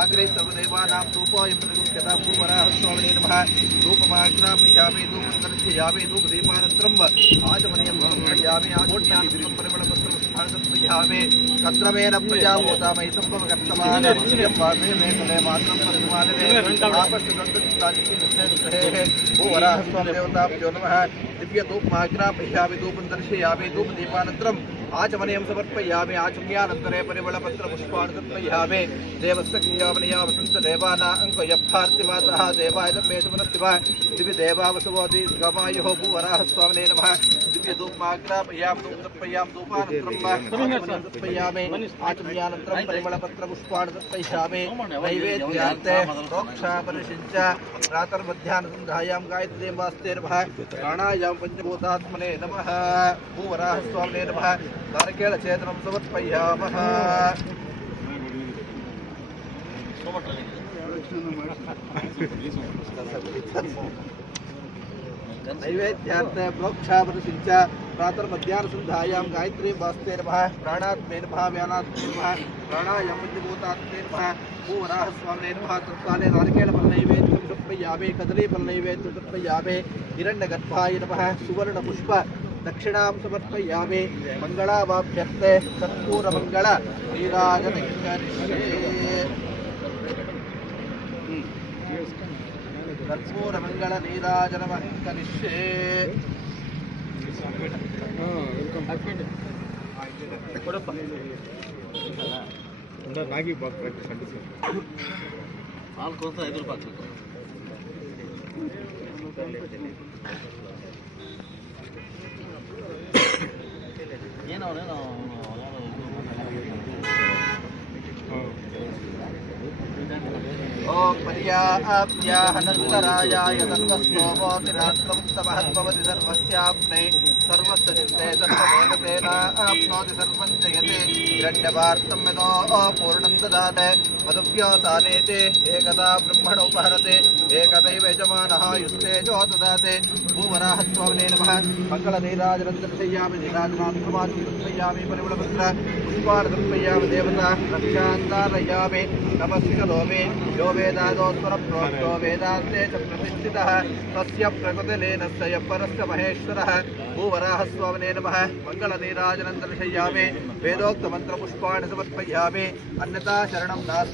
Agro सर्वदेवानां रूपायं कदा भूवराहस्वामिने नमः रूपमाग्रापयामि रूपं कलक्षयामि रूपदीपानन्तरम् आचमनीयं यामि आचमयामि परिमलपत्र भरतप्रजामे कद्रमेन प्रजाभूता मयि सम्भवकर्तमाने मे कुले मात्रं प्रतिमानवे आपस्सुगन्धचित्तादिनिश्चयदुग्धेः ओ वराहस्वामिदेवताभ्यो नमः दिव्यधूपमाग्रापयामि आचमनीयं समर्पयामि आचम्यानन्तरे परिमलपत्रपुष्पाणि समर्पयामि देवस्य क्रियामणिया वसन्तदेवाना अङ्कयप्पार्तिवासः देवाय मेषमनस्तिवा दिवि देवावसुवोति गमायुः नमः। धूपानन्तरं आचम्यानन्तरं प्राणायां पञ्चभूतात्मने नमः। नमः। नारिकेलचेतनं समर्पयामः नैवेद्यार्थे प्रोक्षापरिषिञ्च प्रातर्मध्याह्नसन्ध्यायां गायत्रीं वास्ते नमः, प्राणात्मे नमः, व्यानात्मे नमः प्राणायां पञ्चभूतात्मे नमः, भूवराहस्वामिने तत्काले नारिकेलफलनैवेद्यं समर्पयामि कदलीफलनैवेद्यं समर्पयामि, हिरण्यगर्भाय सुवर्णपुष्प दक्षिणां समर्पयामि मङ्गलावाभ्यर्थे कर्पूरमङ्गल नीराजनैकरिष्ये कर्पूरमङ्गल नीराजनमहं करिष्ये ನಾಗಿ ಬಾಕ್ ಖಂಡಿಸಿ ನಾಲ್ಕು ಅಂತ ಐದು ರೂಪಾಯಿ प्रिया हनन्तरायाय तत्तस्तोमोतिरात्मस्तमहत्भवति सर्वस्याप्ने सर्वस्य चित्ते तत्त्वबोधतेन मधुव्योतानेते एकदा ब्रह्मणोपहरते एकदैव यजमानः युस्तेजो ददाते भूवराहस्वामिने नमः। मङ्गलनीराजनन्दर्शय्यामि नीराजनात्ममात्मयामि परिमलपुत्र पुष्पाणदर्पयामि देवता, रक्षान्तारयामि नमस्करोमि यो वेदादोत्तरप्रोक्तो वेदान्ते च प्रतिष्ठितः, तस्य प्रकृतिलीनस्य यः परस्य महेश्वरः, भूवराहस्वामिने नमः। मङ्गलनीराजनं दर्शयामि वेदोक्तमन्त्रपुष्पाणि समर्पयामि, अन्यथा शरणं नास्ति।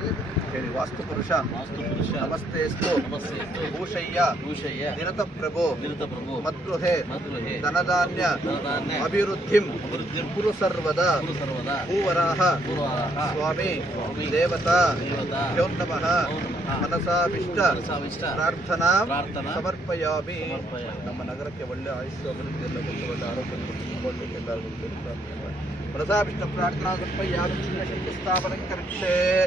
ಹೇಳಿ ವಾಸ್ತು ಪುರುಷ. ವಾಸ್ತು ಪುರುಷ. ನಮಸ್ತೆಸ್ತು ನಮಸ್ತೆ ಭೂಷಯ್ಯ. ಭೂಷಯ್ಯ. ನಿರತ ಪ್ರಭು. ನಿರತ ಪ್ರಭು ಮದ್ಗೃಹೆ ಮದ್ಗೃಹೆ ಧನಧಾನ್ಯ. ಧನಧಾನ್ಯ. ಅಭಿವೃದ್ಧಿಂ. ಅಭಿವೃದ್ಧಿಂ. ಕುರು ಸರ್ವದ ಗುರು ಸರ್ವದಾ ಭೂವರಾಹ. ಸ್ವಾಮಿ. ಸ್ವಾಮಿ. ದೇವತಾ. ದೇವತಾ. ಭ್ಯೋ ನಮಃ. ನಮಃ. ಮನಸಾಭಿಷ್ಟ. ಪ್ರಾರ್ಥನಾ. ಪ್ರಾರ್ಥನಾ. ಸಮರ್ಪಯಾಮಿ. ನಮ್ಮ ನಗರಕ್ಕೆ ಒಳ್ಳೆ ಆಯುಷ್ಯ ಅಭಿವೃದ್ಧಿ ಎಲ್ಲ ಕೊಟ್ಟು ಒಳ್ಳೆ ಆರೋಗ್ಯ ಕೊಟ್ಟು ಎಲ್ಲರಿಗೂ. ಮನಸಾಭಿಷ್ಟ ಪ್ರಾರ್ಥನಾ ಸಮರ್ಪಯಾಮಿ. ಶಕ್ತಿ ಸ್ಥಾಪನೆ ಕರಿಷ್ಯೆ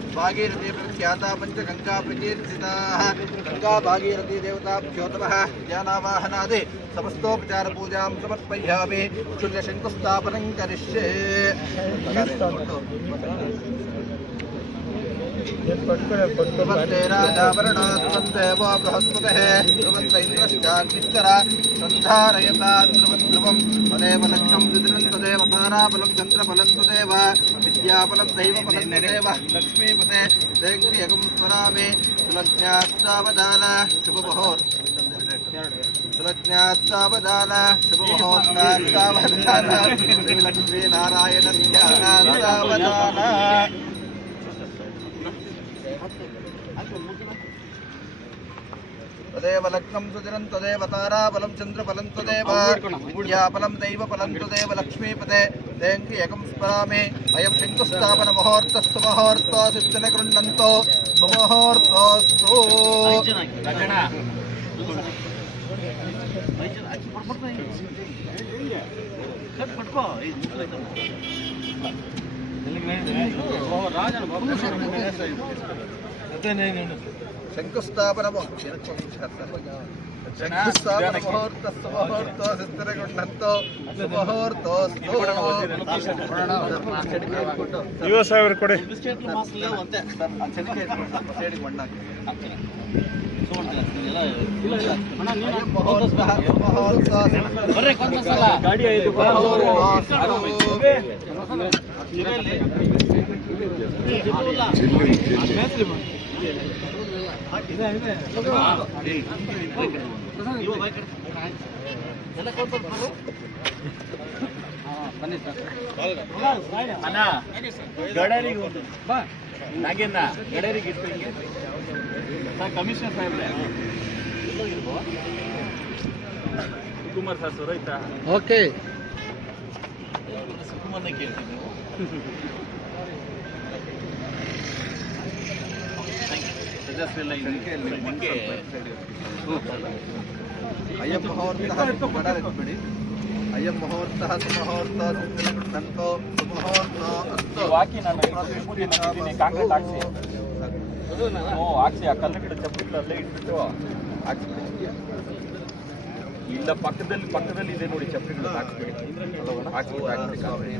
भागीरथी प्रख्याता पञ्चगङ्गा प्रकीर्तिताः गङ्गा भागीरथी देवताभ्यो नमः ज्ञानावाहनादि समस्तोपचारपूजां समर्पयामि शून्यशङ्कुस्थापनं करिष्ये ध्रुवं तदेव तदेव। दैवफलं तदेव लक्ष्मीपते देग्रियगं स्वरामि सुलज्ञास्तावदान शुभमुहूर्त। सर्वज्ञात् सावधान शुभमुहूर्तात् తదేవ లగ్నం సుదిరం తదేవ తారాబలం చంద్రఫలం తదేవ విద్యాఫలం దైవ ఫలం తదేవ లక్ష్మీపదే దేంకి ఏకం స్మరామి అయం శంకుస్థాపన ముహూర్తస్తు ముహూర్తో శిక్షణ గృహంతో సుముహూర్తోస్తు పట్టుకో రాజను బాబు ಶಂಕುಸ್ಥಾಪನ ಶಂಕುಸ್ಥಾಪನ ಮುಹೂರ್ತ ಸುಮುಹೂರ್ತ ಸಿಸ್ಥಿರಗೊಂಡಂತೋ ಸುಮುಹೂರ್ತೋಸ್ತು ಯುವ ಸಾವಿರ ಕೊಡಿ. ಗಾಡಿ ಐದು. ಬನ್ನಿ ಸರ್ ಅಣ್ಣ ಗಡರಿಗೆ ಬಾ ನಾಗೇನ ಗಡರಿಗೆ ಇರ್ತೀನಿ ಸರ್ ಕಮಿಷನರ್ ಸಾಹೇಬ್ರೆ ಸುಕುಮಾರ್ ಸರ್ ಸುರೈತಾ ಓಕೆ ಸುಕುಮಾರ್ನ ಕೇಳ್ತೀನಿ ಸದಸ್ಯರೆಲ್ಲ ನಿಮಗೆ ಅಯ್ಯಂ ಅಯ್ಯಪ್ಪ ಮಡಲಿಟ್ಬಿಡಿ ಅಯ್ಯಂ ಮುಹೂರ್ತಃ ಸುಮುಹೂರ್ತ ಸಿದ್ಧನಗೃಹಂತೋ ಸುಮುಹೂರ್ತ ಅಸ್ತು ಹಾಕಿ ನಾನು ಕಾಂಕ್ರೀಟ್ ಹಾಕ್ಸಿ. ಹಾಕ್ಸಿ ಆ ಇಟ್ಬಿಟ್ಟು ಹಾಕ್ಸ್ಬಿಡಿ. ಇಲ್ಲ ಪಕ್ಕದಲ್ಲಿ ಪಕ್ಕದಲ್ಲಿ ಇದೆ ನೋಡಿ ಚಪ್ಪಲಿ ಗಿಡ ಹಾಕ್ಸ್ಬಿಡಿ ಹಾಕ್ಸ್ಬಿಟ್ಟು ಹಾಕ್ಬಿಡಿ